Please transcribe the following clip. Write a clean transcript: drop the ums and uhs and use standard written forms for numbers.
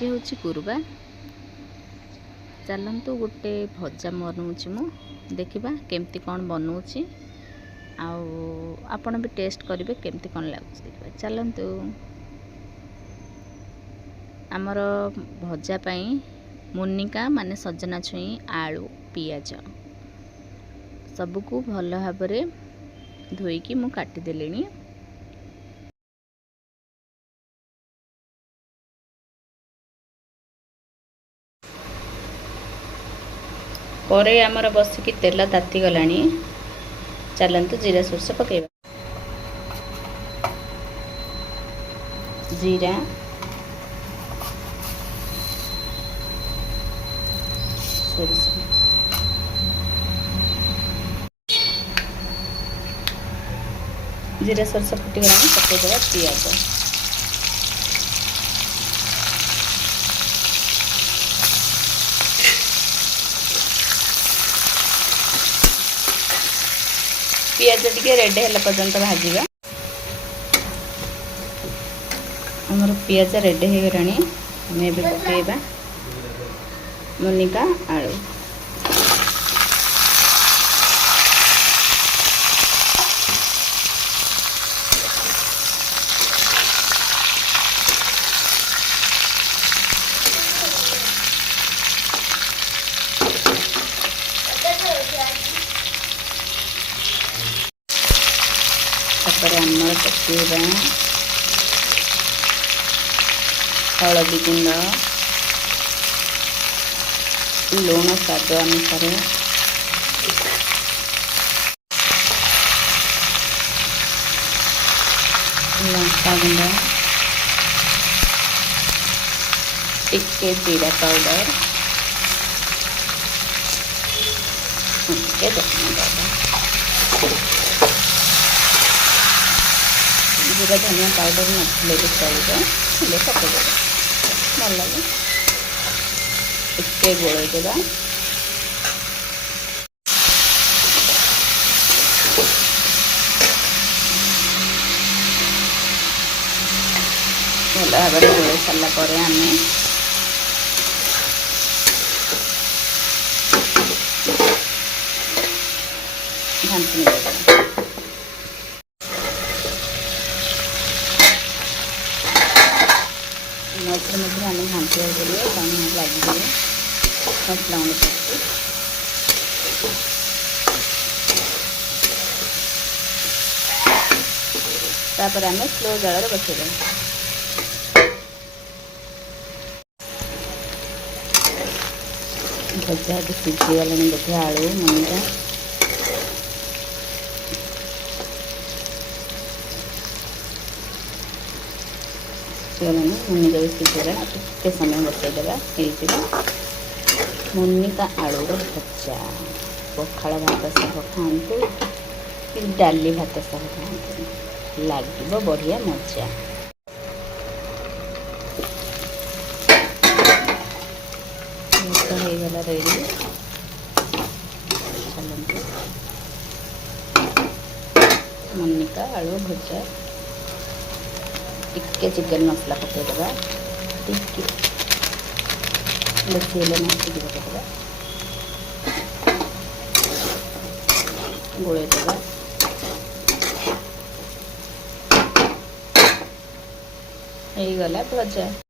आज हूँ गुरुवार चलतु गोटे भजा बनाऊँच मु देखा केमती कौन बनाऊँच आपण भी टेस्ट करेंगे केमती कौन लगुच देखा चलतु आमर भजापाई मुनिका माने सजना छुई आलू पियाज सबको भल भाव धोईकी मु काटिदेली परे आमर बसिकी तेल ताती गलानी चलतु जीरा सोरष पकेबा जीरा सोरष जीरा सोरष फुटीगला पकईदेवा पियाज पियाज टिके रेड है पर्यंत भाजवा आमर पियाज रेड हो गलानी आम पकईबा मुनिका आलू आमर पकेबा हलदी गुंड लुण स्वाद अनुसार लंका गुंड टिके जीरा पाउडर टिके धनिया पाउडर जीरा धनिया पाउडर नथिले भी चलिए पकईदे भल लगे टिके गोलईदेवा भल भाव गोलई सारापर आम घाटी देवा मझे मझे आम घाटिया पड़े पानी लगे मसला गुंड पकड़ आम स्लो जल बसईद भजा सीझीगला बोधे आलू मुनिका मुनिका भी सीझेगा टे समय बसईदेवा मुनिका आलूर भजा पखाड़ भात सह खातु कि डाली भात सह खातु लगे बढ़िया मजा होगला रेडी चलते मुनिका आलू भजा टिके चिकेन मसला पकईदेवा टिके बेसी टिके पकईदेवा गोलईदेवा हो गला भजा।